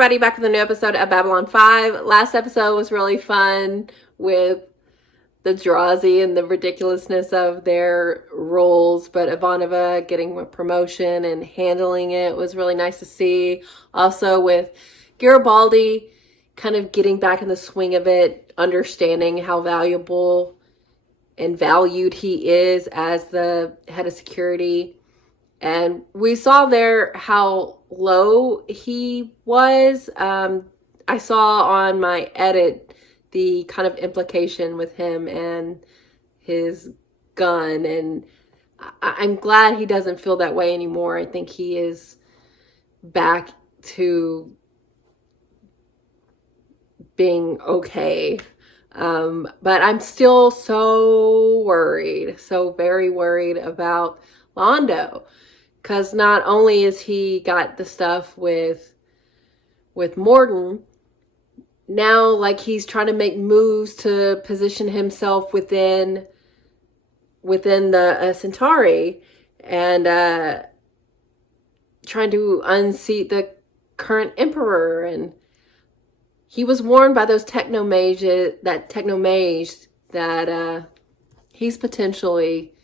everybody, back with a new episode of Babylon 5. Last episode was really fun with the Drazi and the ridiculousness of their roles, but Ivanova getting a promotion and handling it was really nice to see. Also with Garibaldi kind of getting back in the swing of it, understanding how valuable and valued he is as the head of security. And we saw there how low he was. I saw on my edit the kind of implication with him and his gun. And I'm glad he doesn't feel that way anymore. I think he is back to being okay. But I'm still so worried, so very worried about Londo. Because not only is he got the stuff with Mordin, now like he's trying to make moves to position himself within the Centauri and trying to unseat the current emperor. And he was warned by those technomages that he's potentially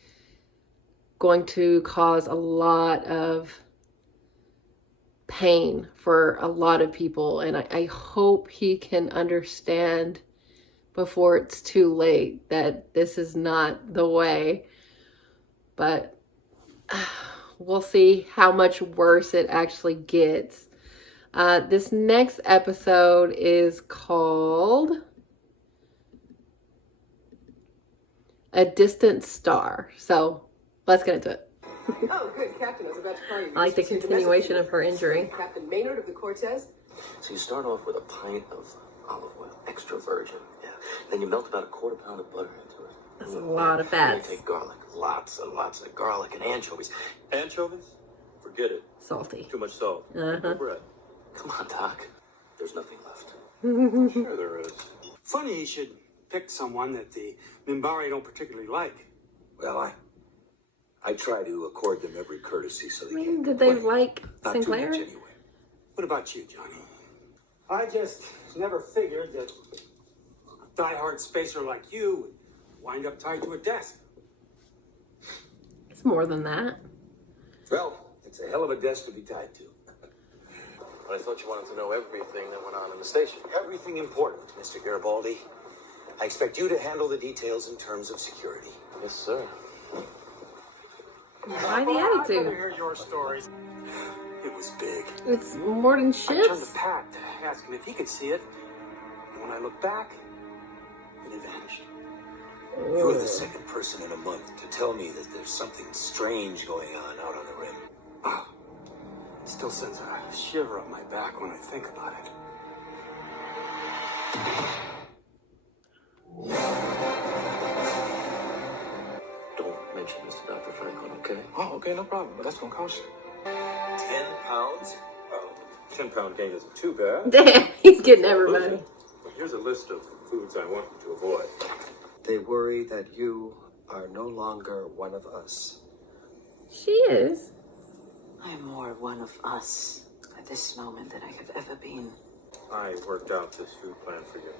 going to cause a lot of pain for a lot of people. And I hope he can understand before it's too late that this is not the way. But we'll see how much worse it actually gets. This next episode is called A Distant Star. So let's get into it. Oh, good, Captain. I was about to call you. I like the continuation of her injury. Captain Maynard of the Cortez. So you start off with a pint of olive oil, extra virgin. Yeah. Then you melt about a quarter pound of butter into it. That's a lot of fats. Then you take garlic, lots and lots of garlic and anchovies. Anchovies? Forget it. Salty. Too much salt. Uh-huh. No bread. Come on, Doc. There's nothing left. Sure there is. Funny he should pick someone that the Minbari don't particularly like. Well, I try to accord them every courtesy so they can't Did they complain. like Not Sinclair? too much anyway. What about you, Johnny? I just never figured that a diehard spacer like you would wind up tied to a desk. It's more than that. Well, it's a hell of a desk to be tied to. I thought you wanted to know everything that went on in the station. Everything important, Mr. Garibaldi. I expect you to handle the details in terms of security. Yes, sir. Why the I'd rather attitude? hear your stories. It was big. It's more than I turned to shifts. Pat to ask him if he could see it. And when I looked back, it had vanished. You were the second person in a month to tell me that there's something strange going on out on the rim. Oh, it still sends a shiver up my back when I think about it. Don't mention this to Dr. Franklin, okay? Oh, okay, no problem. But that's gonna cost you. 10 pounds? Well, 10-pound gain isn't too bad. Damn, he's getting everybody. But here's a list of foods I want you to avoid. They worry that you are no longer one of us. She is. I'm more one of us at this moment than I have ever been. I worked out this food plan for you.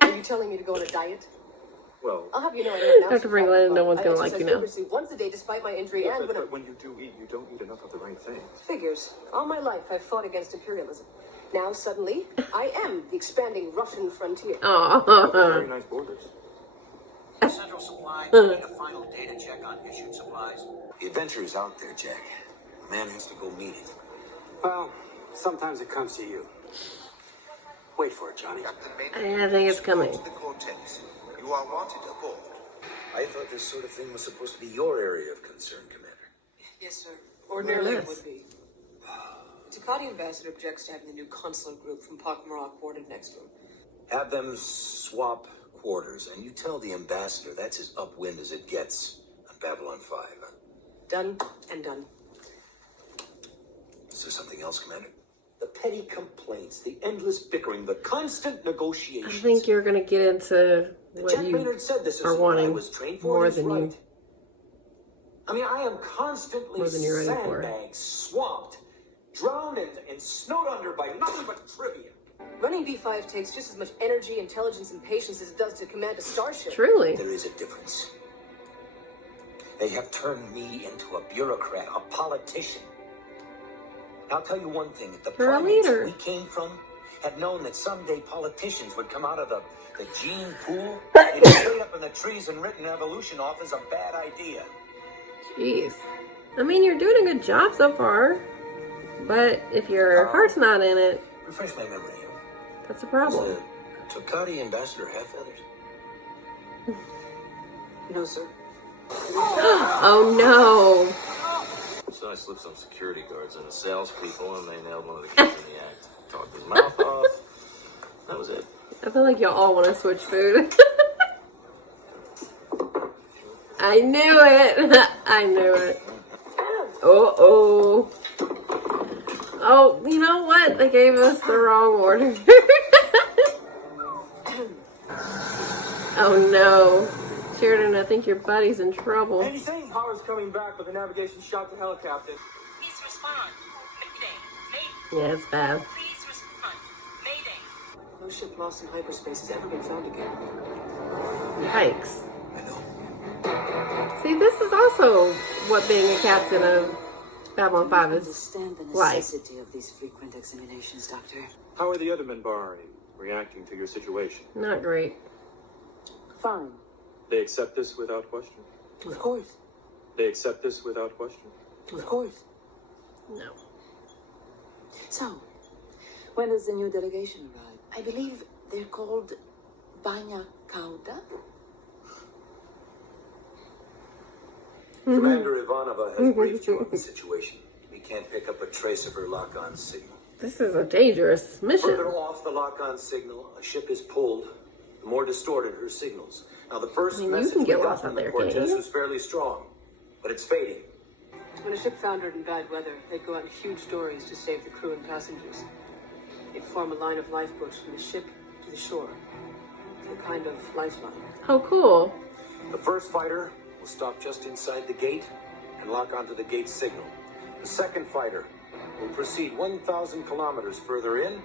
Are you telling me to go on a diet? Well, I'll have you know I don't announce Dr. Franklin, no one's gonna like you now. vigorously once a day despite my injury and when but when you do eat, you don't eat enough of the right things. Figures. All my life I've fought against imperialism. Now suddenly, I am the expanding Russian frontier. Aww. Very nice borders. Central Supply doing a final data check on issued supplies. The adventure's out there, Jack. A man has to go meet it. Well, sometimes it comes to you. Wait for it, Johnny. I think it's coming. To the Cortez. You are wanted aboard. I thought this sort of thing was supposed to be your area of concern, Commander. Yes, sir. Ordinarily it Yes. would be. Takati ambassador objects to having the new consular group from Pakmara quartered next to him. Have them swap quarters, and you tell the ambassador that's as upwind as it gets on Babylon 5. Huh? Done and done. Is there something else, Commander? The petty complaints, the endless bickering, the constant I negotiations. think you're gonna get into what Jack you Maynard said this are is what I wanting was trained for. more and he's than you. right. I mean, I am constantly More than you're ready for. sandbagged, swamped, drowned and snowed under by nothing trivia. Running B5 takes just as much energy, intelligence, and patience as it does to command a starship. Truly. There is a difference. They have turned me into a bureaucrat, a politician. I'll tell you one thing. If the You're a primates leader. we came from had known that someday politicians would come out of the gene pool, they'd have stayed up in the trees and written evolution off as a bad idea. Jeez. I mean, you're doing a good job so far. But if your heart's not in it, Refresh my memory. that's a Was problem. the Tokati ambassador half feathers? No, sir. Oh no. So I slipped some security guards and the salespeople, and they nailed one of the kids in the act. Talked his mouth off. That was it. I feel like y'all all want to switch food. I knew it. I knew it. Oh. Oh, you know what? They gave us the wrong order. Oh no. Sheridan, I think your buddy's in trouble. Anything? Power's coming back with a navigation shot to helicopter. Please respond. Mayday. Yeah, it's bad. Please respond. Mayday. No ship lost in hyperspace has ever been found again. Yikes. I know. See, this is also what being a captain of Babylon 5 is. Understand the Like. necessity of these frequent examinations, Doctor. How are the other Minbari reacting to your situation? Not great. Fine. They accept this without question? Of course. They accept this without question? Of course. No. So, when does the new delegation arrive? I believe they're called Banya Kauda. Commander Ivanova has briefed you on the situation. We can't pick up a trace of her lock-on signal. This is a dangerous mission. Further off the lock-on signal, a ship is pulled. The more distorted her signals. Now, the first I mean, you message can we get got lost from out the there, can't Cortez you? was fairly strong, but it's fading. When a ship foundered in bad weather, they'd go out in huge dories to save the crew and passengers. They'd form a line of lifeboats from the ship to the shore. It's a kind of lifeline. Oh, cool. The first fighter will stop just inside the gate and lock onto the gate signal. The second fighter will proceed 1,000 kilometers further in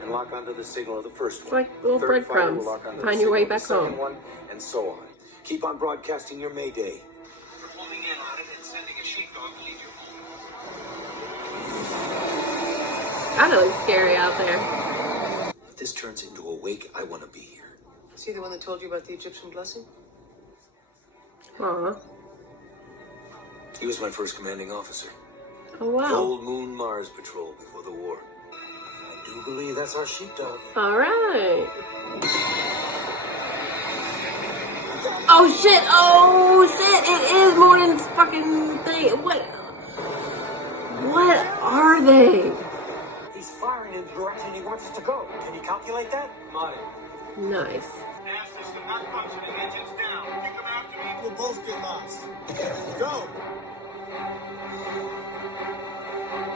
and lock onto the signal of the first It's one. like little The third fighter will breadcrumbs. lock onto the Find your way signal of back the second home. one, and so on. Keep on broadcasting your Mayday. We're pulling in on it and sending a sheepdog to lead you home. God, it looks scary out there. If this turns into a wake, I want to be here. Is he the one that told you about the Egyptian blessing? Aw. He was my first commanding officer. Oh, wow. Old Moon Mars Patrol before the war. I do believe that's our sheepdog. All right. Oh, shit. Oh, shit. It is Morden's fucking thing. What are they? He's firing in the direction he wants us to go. Can you calculate that? Got it. Nice. Nav system not functioning. Engines down. Kick them after me. We'll both get lost. Go!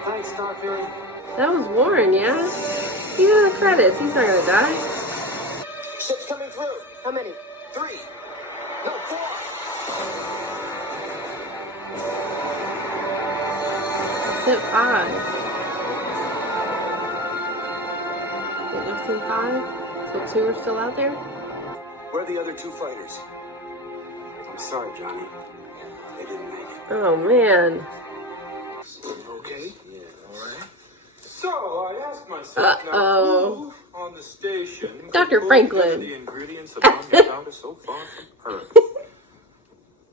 Thanks, Doctor. That was Warren, yeah? He's in the credits. He's not gonna die. Ships coming through. How many? 3. No, 4. Sent 5. It looks in 5. So 2 are still out there? Where are the other 2 fighters? I'm sorry, Johnny. They didn't make it. Oh, man. Okay. Yeah, all right. So I asked myself, now Uh-oh. who on the station could Dr. pull Franklin. together the ingredients of Ongazada so far from Earth?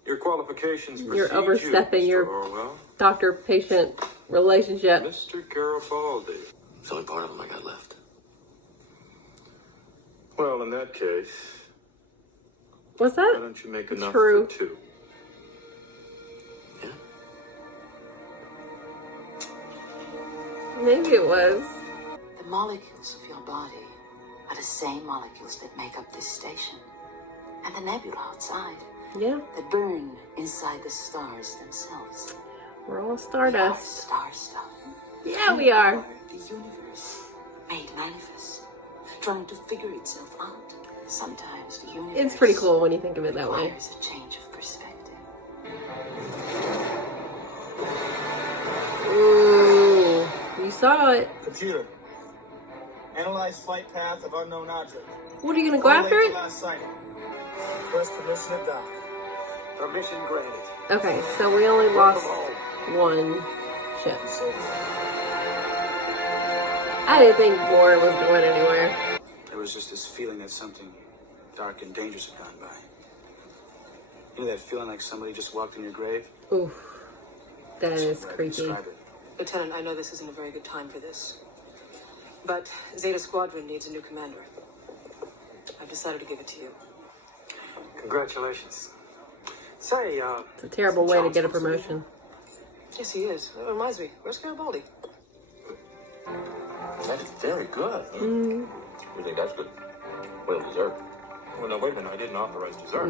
Your qualifications You're precede overstepping you, Mr. your- Orwell. Doctor-patient relationship. Mr. Garibaldi. It's the only part of him I got left. Well, in that case, Was why that? don't you make enough True. for 2? Yeah? Maybe it was. The molecules of your body are the same molecules that make up this station. And the nebula outside Yeah. that burn inside the stars themselves. We're all We are stardust. star stuff. Yeah, we are. The universe made manifest, trying to figure itself out. Sometimes the universe It's pretty cool when you think of it that way. requires a change of perspective. Ooh. You saw it. Computer, Analyze flight path of unknown object. What, are you gonna go after Correlate it? the last sighting. Request permission to dock. Permission granted. Okay, so we only lost one ship. I didn't think more was going anywhere. There was just this feeling that something dark and dangerous had gone by. You know that feeling like somebody just walked in your grave? Oof. That That's is the way I creepy. describe it. Lieutenant, I know this isn't a very good time for this, but Zeta Squadron needs a new commander. I've decided to give it to you. Congratulations. Say, It's a terrible way to get a promotion. Yes, he is. That reminds me, where's Garibaldi? That is very good. You think that's good? Well deserved. Well, no, wait a minute. I didn't authorize dessert.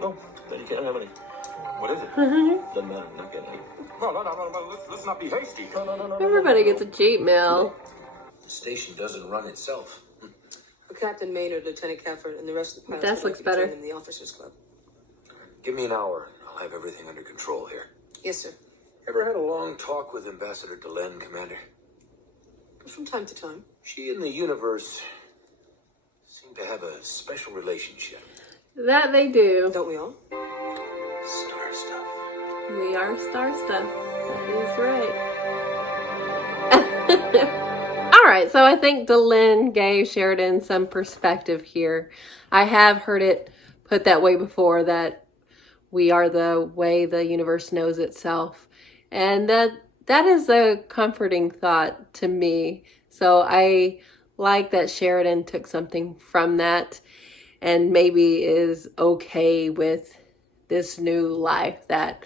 No, then you can't have any. What is it? Doesn't matter. Not getting any. No. Let's not be hasty. No. Everybody gets a cheat meal. The station doesn't run itself. Captain Maynard, Lieutenant Cafford, and the rest of the pilots That would looks like to better. join in the Officers Club. Give me an hour. I'll have everything under control here. Yes, sir. Ever had a long talk with Ambassador Delenn, Commander? From time to time. She and the universe seem to have a special relationship. That they do. Don't we all? Star stuff. We are star stuff. That is right. All right, so I think Delenn gave Sheridan some perspective here. I have heard it put that way before, that we are the way the universe knows itself. And that is a comforting thought to me. So I like that Sheridan took something from that and maybe is okay with this new life that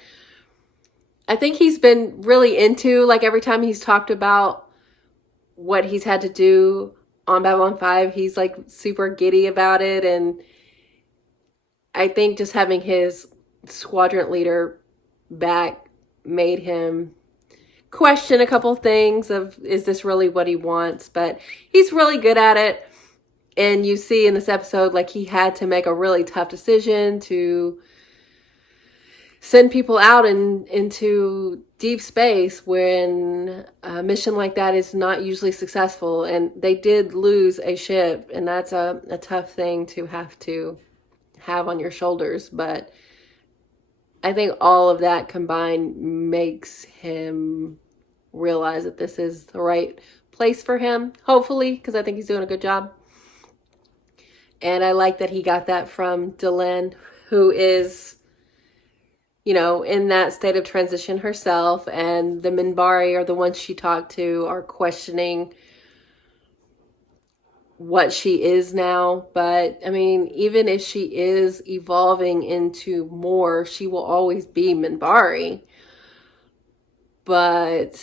I think he's been really into. Like, every time he's talked about what he's had to do on Babylon 5, he's like super giddy about it. And I think just having his squadron leader back made him question a couple things of, is this really what he wants? But he's really good at it. And you see in this episode, like, he had to make a really tough decision to send people out into deep space when a mission like that is not usually successful. And they did lose a ship, and that's a tough thing to have on your shoulders. But I think all of that combined makes him realize that this is the right place for him, hopefully, because I think he's doing a good job. And I like that he got that from Delenn, who is, you know, in that state of transition herself. And the Minbari are the ones she talked to are questioning what she is now. But I mean, even if she is evolving into more, she will always be Minbari. But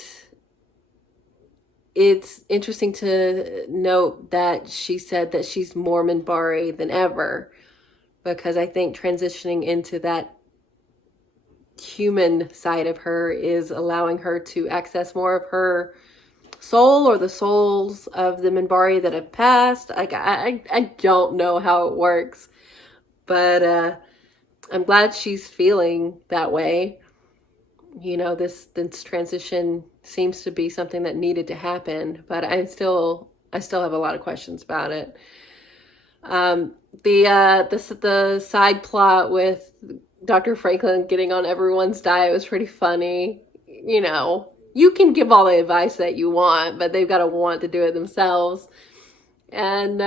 it's interesting to note that she said that she's more Minbari than ever, because I think transitioning into that human side of her is allowing her to access more of her soul, or the souls of the Minbari that have passed. Like, I don't know how it works, but I'm glad she's feeling that way. You know, this transition seems to be something that needed to happen, but I still have a lot of questions about it. The side plot with Dr. Franklin getting on everyone's diet was pretty funny. You know, you can give all the advice that you want, but they've got to want to do it themselves. And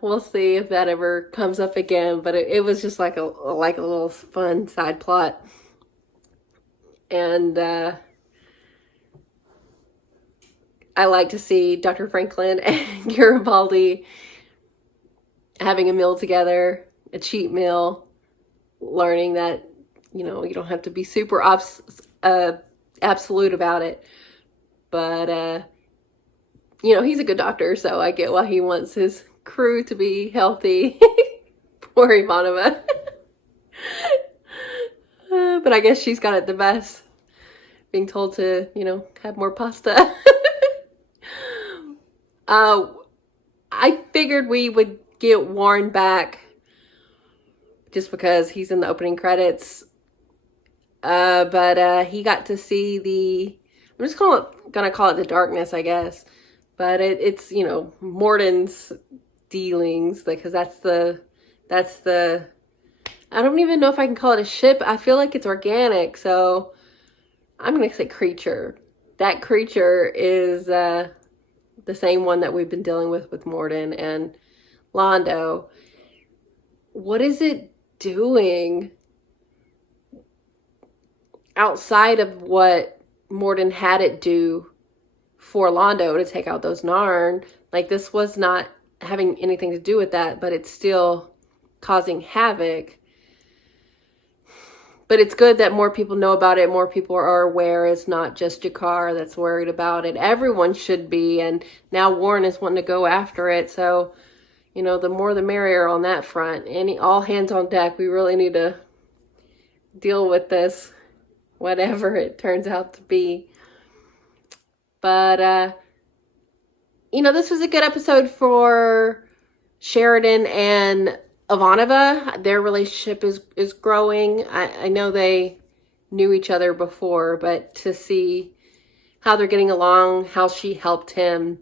we'll see if that ever comes up again. But it was just like a little fun side plot. And I like to see Dr. Franklin and Garibaldi having a meal together, a cheat meal, learning that, you know, you don't have to be super absolute about it. But, you know, he's a good doctor, so I get why he wants his crew to be healthy. Poor Ivanova. But I guess she's got it the best, being told to, you know, have more pasta. I figured we would get Warren back just because he's in the opening credits. But he got to see I'm just gonna call it the darkness, I guess. but it's, you know, Morden's dealings, because that's the, I don't even know if I can call it a ship. I feel like it's organic, so I'm going to say creature. That creature is the same one that we've been dealing with Morden and Londo. What is it doing outside of what Morden had it do for Londo to take out those Narn? Like, this was not having anything to do with that, but it's still causing havoc. But it's good that more people know about it. More people are aware. It's not just Jakar that's worried about it. Everyone should be. And now Warren is wanting to go after it. So, you know, the more the merrier on that front. All hands on deck. We really need to deal with this, whatever it turns out to be. But, you know, this was a good episode for Sheridan and Ivanova. Their relationship is growing. I know they knew each other before, but to see how they're getting along, how she helped him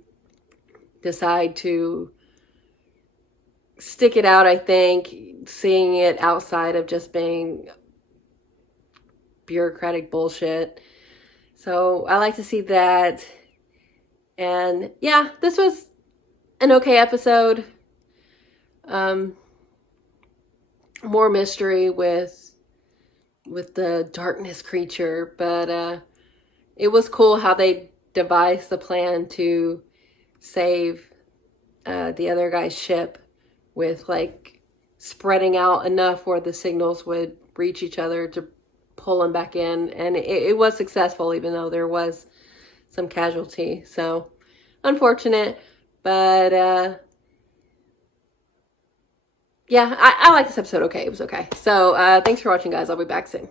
decide to stick it out, I think, seeing it outside of just being bureaucratic bullshit. So I like to see that. And yeah, this was an okay episode. More mystery with the darkness creature, but it was cool how they devised the plan to save the other guy's ship, with like spreading out enough where the signals would reach each other to pull him back in, and it was successful, even though there was some casualty. So unfortunate, but yeah, I like this episode okay. It was okay. So thanks for watching, guys. I'll be back soon.